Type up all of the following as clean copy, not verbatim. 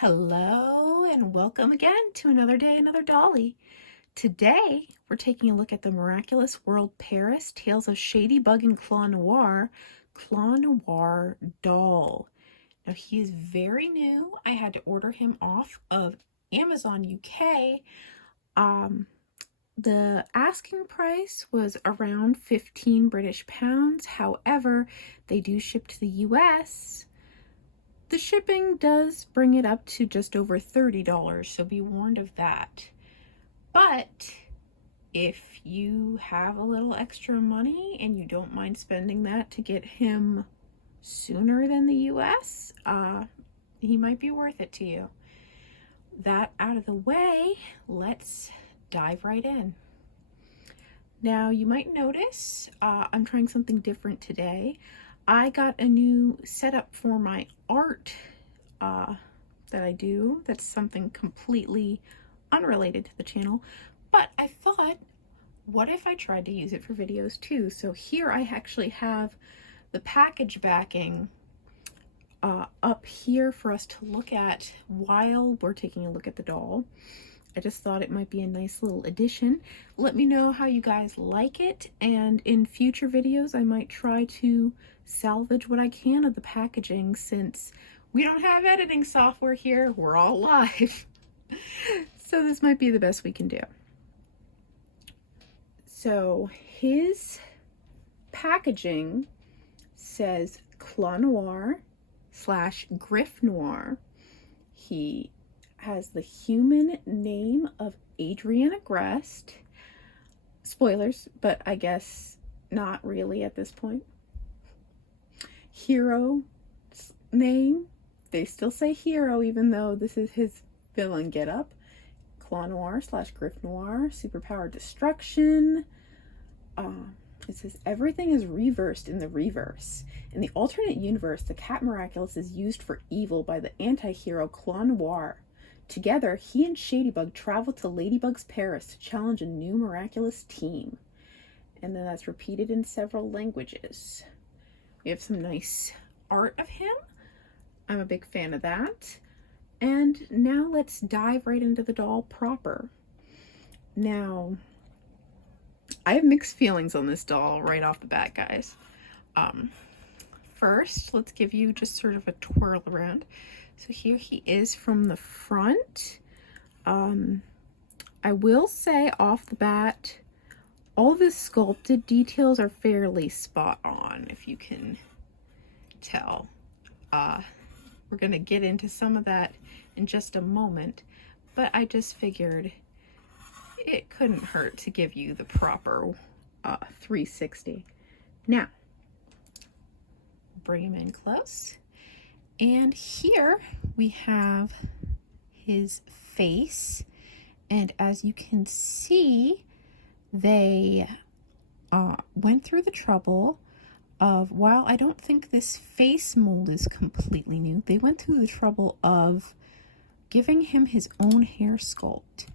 Hello and welcome again to another day, another dolly. Today we're taking a look at the Miraculous World Paris Tales of Shadybug and Claw Noir doll. Now he is very new. I had to order him off of Amazon UK. The asking price was around 15 British pounds. However, they do ship to the US. The shipping does bring it up to just over $30, so be warned of that. But if you have a little extra money and you don't mind spending that to get him sooner than the US, he might be worth it to you. That out of the way, let's dive right in. Now, you might notice I'm trying something different today. I got a new setup for my art that I do. That's something completely unrelated to the channel. But I thought, what if I tried to use it for videos too? So here I actually have the package backing up here for us to look at while we're taking a look at the doll. I just thought it might be a nice little addition. Let me know how you guys like it, and in future videos I might try to salvage what I can of the packaging since we don't have editing software here. We're all live. So this might be the best we can do. So his packaging says Claw Noir / Griff Noir. He has the human name of Adrian Agreste. Spoilers, but I guess not really at this point. Hero name, they still say Hero even though this is his villain getup. Claw Noir / Griff Noir, superpowered destruction. It says everything is reversed in the reverse. In the alternate universe, the Cat Miraculous is used for evil by the anti-hero Claw Noir. Together, he and Shadybug travel to Ladybug's Paris to challenge a new Miraculous team. And then that's repeated in several languages. We have some nice art of him. I'm a big fan of that. And now let's dive right into the doll proper. Now, I have mixed feelings on this doll right off the bat, guys. First, let's give you just sort of a twirl around. So here he is from the front. I will say off the bat, all the sculpted details are fairly spot on, if you can tell. We're going to get into some of that in just a moment, but I just figured it couldn't hurt to give you the proper 360. Now, bring him in close. And here we have his face. And as you can see, they went through the trouble of, while I don't think this face mold is completely new, they went through the trouble of giving him his own hair sculpt.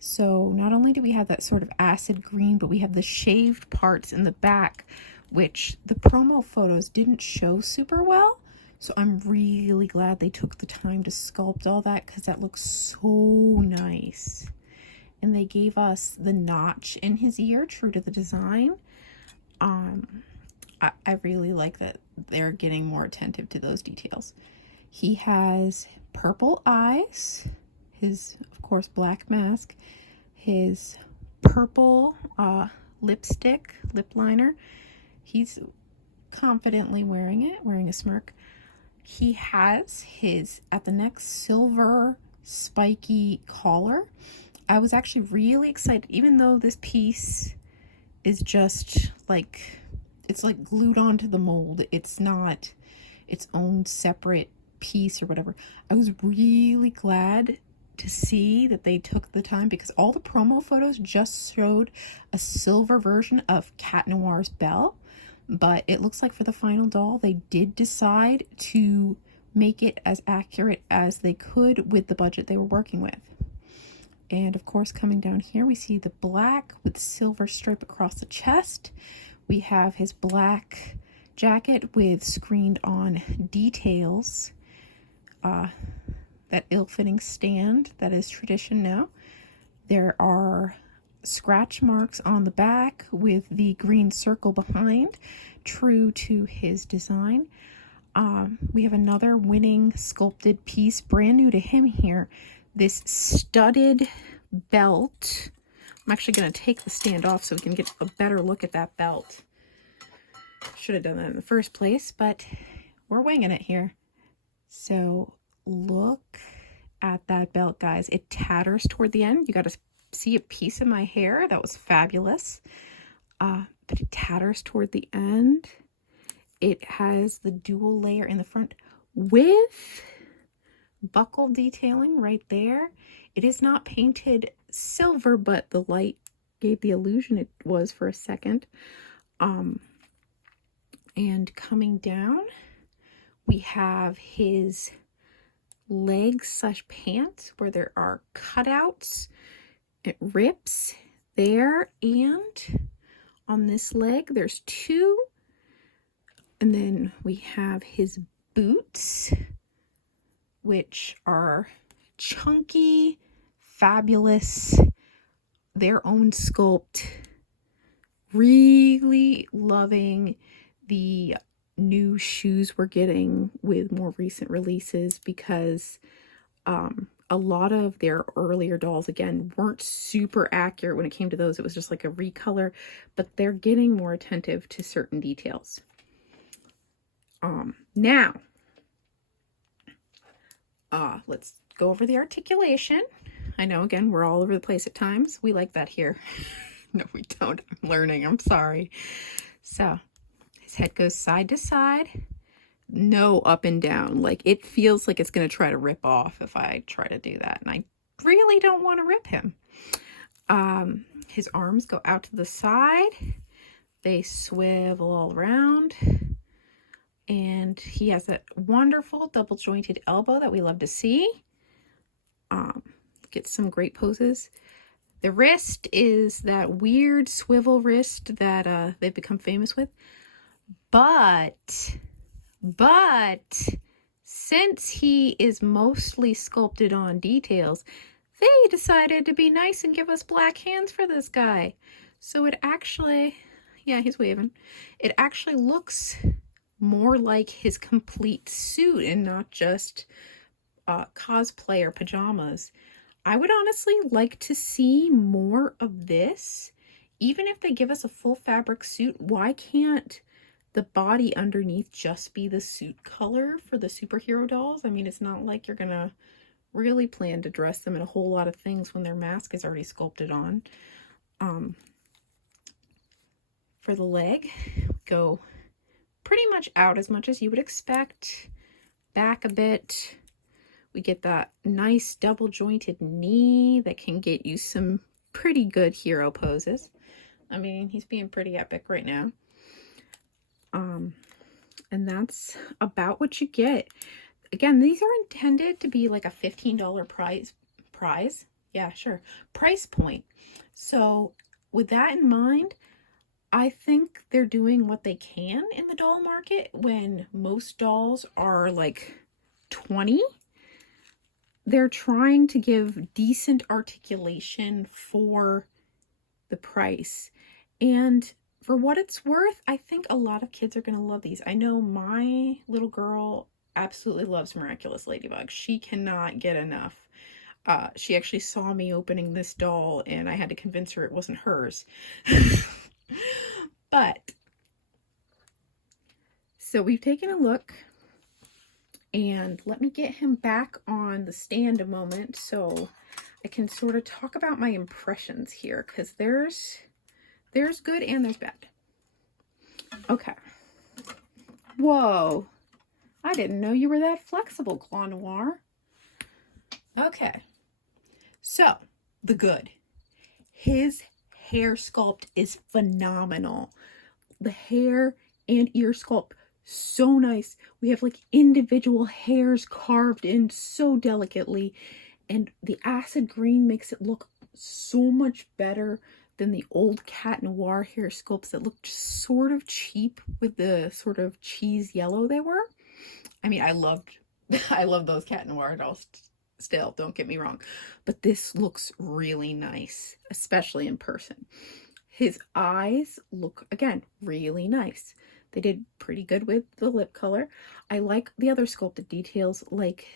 So not only do we have that sort of acid green, but we have the shaved parts in the back, which the promo photos didn't show super well. So I'm really glad they took the time to sculpt all that because that looks so nice. And they gave us the notch in his ear, true to the design. I really like that they're getting more attentive to those details. He has purple eyes, his, of course, black mask, his purple lipstick, lip liner. He's confidently wearing it, wearing a smirk. He has his, at the neck, silver spiky collar. I was actually really excited, even though this piece is just like, it's like glued onto the mold. It's not its own separate piece or whatever. I was really glad to see that they took the time because all the promo photos just showed a silver version of Cat Noir's bell. But it looks like for the final doll, they did decide to make it as accurate as they could with the budget they were working with. And of course, coming down here, we see the black with silver stripe across the chest. We have his black jacket with screened on details that ill-fitting stand that is tradition now. There are scratch marks on the back with the green circle behind, true to his design. We have another winning sculpted piece, brand new to him here. This studded belt. I'm actually going to take the stand off so we can get a better look at that belt. Should have done that in the first place, but we're winging it here. So look at that belt, guys. It tatters toward the end. You got to see a piece of my hair. That was fabulous. But it tatters toward the end. It has the dual layer in the front with buckle detailing right there. It is not painted silver, but the light gave the illusion it was for a second. And coming down, we have his legs / pants where there are cutouts. It rips there, and on this leg there's 2. And then we have his boots, which are chunky, fabulous, their own sculpt. Really loving the new shoes we're getting with more recent releases, because a lot of their earlier dolls, again, weren't super accurate when it came to those. It was just like a recolor, but they're getting more attentive to certain details. Now, let's go over the articulation. I know, again, we're all over the place at times. We like that here. No, we don't. I'm learning. I'm sorry. So, his head goes side to side. No up and down. Like, it feels like it's going to try to rip off if I try to do that. And I really don't want to rip him. His arms go out to the side. They swivel all around. And he has that wonderful double jointed elbow that we love to see. Get some great poses. The wrist is that weird swivel wrist that they've become famous with. But since he is mostly sculpted on details, they decided to be nice and give us black hands for this guy. So it actually, yeah, he's waving. It actually looks more like his complete suit and not just cosplay or pajamas. I would honestly like to see more of this. Even if they give us a full fabric suit, why can't the body underneath just be the suit color for the superhero dolls? I mean, it's not like you're gonna really plan to dress them in a whole lot of things when their mask is already sculpted on. For the leg, go pretty much out as much as you would expect. Back a bit. We get that nice double jointed knee that can get you some pretty good hero poses. I mean, he's being pretty epic right now. And that's about what you get. Again, these are intended to be like a $15 price. Yeah, sure. Price point. So with that in mind, I think they're doing what they can in the doll market when most dolls are like $20. They're trying to give decent articulation for the price. And for what it's worth, I think a lot of kids are going to love these. I know my little girl absolutely loves Miraculous Ladybug. She cannot get enough. She actually saw me opening this doll and I had to convince her it wasn't hers. But, so we've taken a look, and let me get him back on the stand a moment so I can sort of talk about my impressions here, because there's good and there's bad. Okay. Whoa. I didn't know you were that flexible, Claw Noir. Okay. So, the good. His hair sculpt is phenomenal. The hair and ear sculpt, so nice. We have like individual hairs carved in so delicately, and the acid green makes it look so much better than the old Cat Noir hair sculpts that looked sort of cheap with the sort of cheese yellow they were. I mean, I loved those Cat Noir dolls still, don't get me wrong. But this looks really nice, especially in person. His eyes look, again, really nice. They did pretty good with the lip color. I like the other sculpted details, like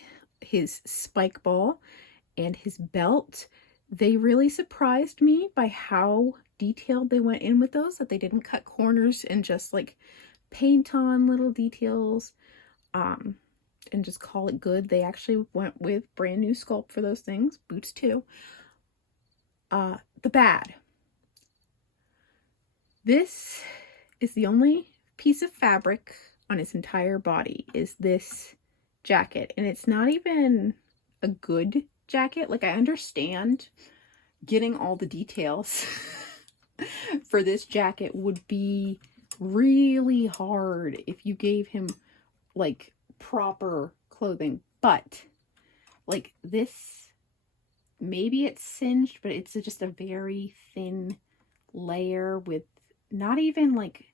his spike ball and his belt. They really surprised me by how detailed they went in with those, that they didn't cut corners and just like paint on little details and just call it good. They actually went with brand new sculpt for those things, boots too. The bad. This is the only piece of fabric on his entire body, is this jacket. And it's not even a good jacket. Like, I understand getting all the details for this jacket would be really hard if you gave him like proper clothing, but like this, maybe it's singed, but it's just a very thin layer with not even like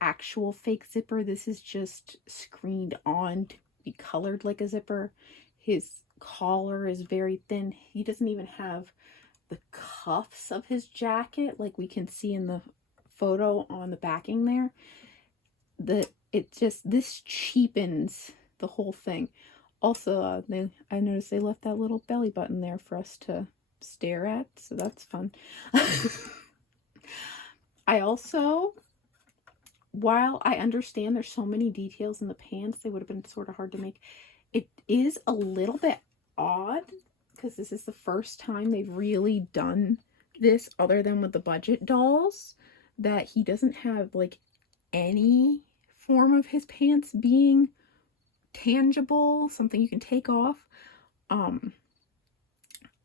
actual fake zipper. This is just screened on to be colored like a zipper. His collar is very thin. He doesn't even have the cuffs of his jacket like we can see in the photo on the backing there. This cheapens the whole thing. Also, I noticed they left that little belly button there for us to stare at, so that's fun. I also, while I understand there's so many details in the pants, they would have been sort of hard to make. It is a little bit odd because this is the first time they've really done this, other than with the budget dolls, that he doesn't have like any form of his pants being tangible, something you can take off.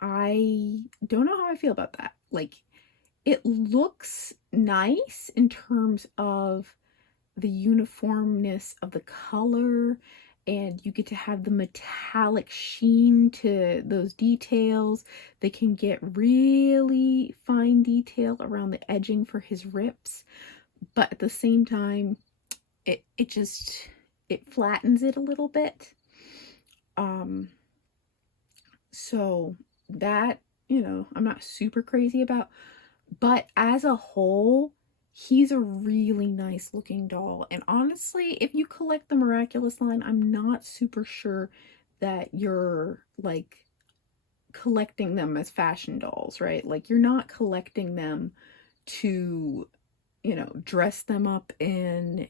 I don't know how I feel about that. Like, it looks nice in terms of the uniformness of the color, and you get to have the metallic sheen to those details. They can get really fine detail around the edging for his rips, but at the same time, it flattens it a little bit. So that, I'm not super crazy about, but as a whole, he's a really nice looking doll. And honestly, if you collect the Miraculous line, I'm not super sure that you're like collecting them as fashion dolls, right? Like, you're not collecting them to, dress them up in,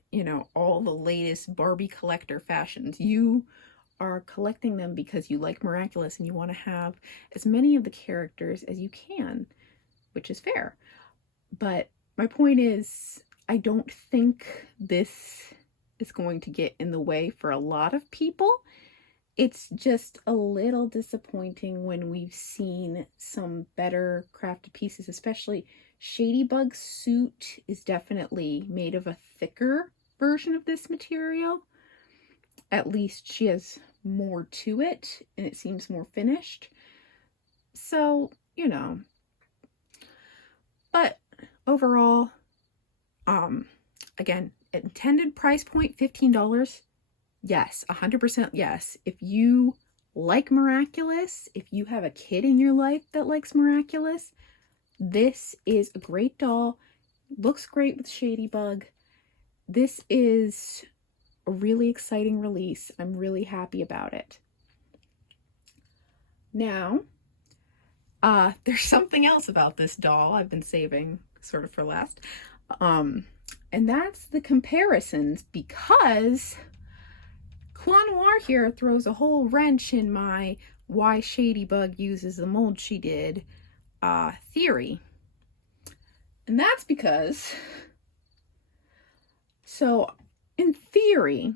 all the latest Barbie collector fashions. You are collecting them because you like Miraculous and you want to have as many of the characters as you can, which is fair. But my point is, I don't think this is going to get in the way for a lot of people. It's just a little disappointing when we've seen some better crafted pieces, especially Shadybug's suit is definitely made of a thicker version of this material. At least she has more to it, and it seems more finished. So, but overall, again, intended price point, $15. Yes, 100% yes. If you like Miraculous, if you have a kid in your life that likes Miraculous, this is a great doll. Looks great with Shadybug. This is a really exciting release. I'm really happy about it. Now, there's something else about this doll I've been saving sort of for last. And that's the comparisons, because Noir here throws a whole wrench in my why Shadybug uses the mold she did theory. And that's because, so in theory,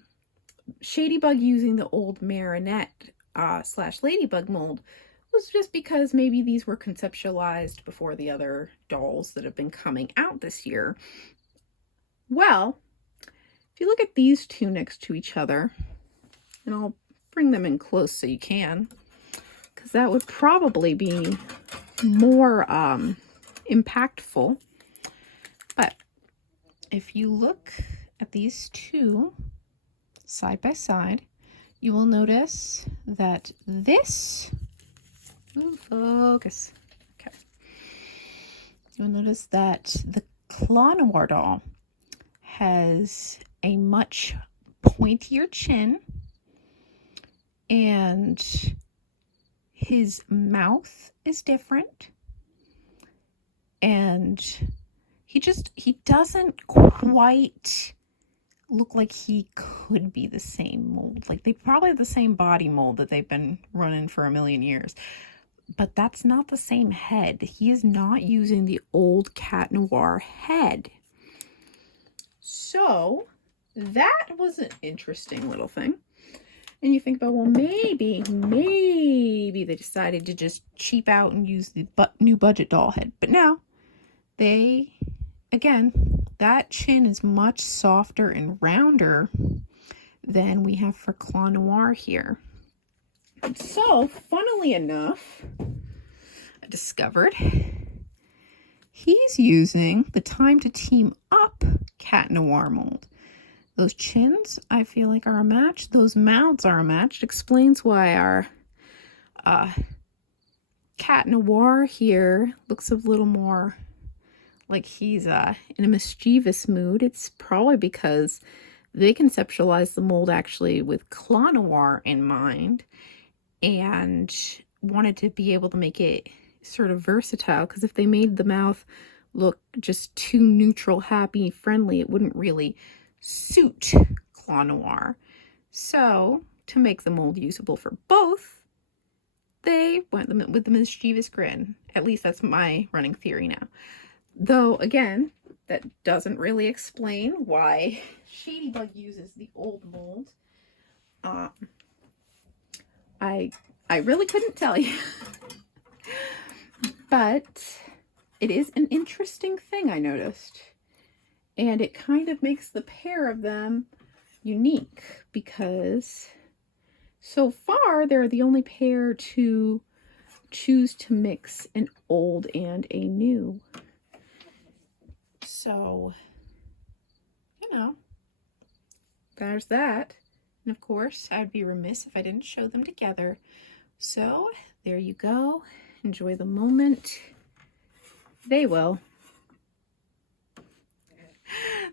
Shadybug using the old Marinette / Ladybug mold was just because maybe these were conceptualized before the other dolls that have been coming out this year. Well, if you look at these two next to each other, and I'll bring them in close so you can, because that would probably be more impactful. But if you look at these two side by side, you will notice that this Ooh, focus. Okay. You'll notice that the Noir doll has a much pointier chin, and his mouth is different, and he doesn't quite look like he could be the same mold. Like, they probably have the same body mold that they've been running for a million years, but that's not the same head. He is not using the old Cat Noir head. So that was an interesting little thing. And you think about, well, maybe they decided to just cheap out and use the new budget doll head. But no, again, that chin is much softer and rounder than we have for Claw Noir here. So, funnily enough, I discovered he's using the Time to Team Up Cat Noir mold. Those chins, I feel like, are a match. Those mouths are a match. It explains why our Cat Noir here looks a little more like he's in a mischievous mood. It's probably because they conceptualized the mold actually with Claw Noir in mind and wanted to be able to make it sort of versatile, because if they made the mouth look just too neutral, happy, friendly, it wouldn't really suit Claw Noir. So, to make the mold usable for both, they went with the mischievous grin. At least that's my running theory now. Though, again, that doesn't really explain why Shadybug uses the old mold. I really couldn't tell you. But it is an interesting thing I noticed. And it kind of makes the pair of them unique, because so far they're the only pair to choose to mix an old and a new. So, you know, there's that. And of course, I'd be remiss if I didn't show them together. So, there you go. Enjoy the moment. They will.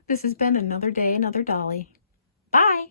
This has been Another Day, Another Dolly. Bye!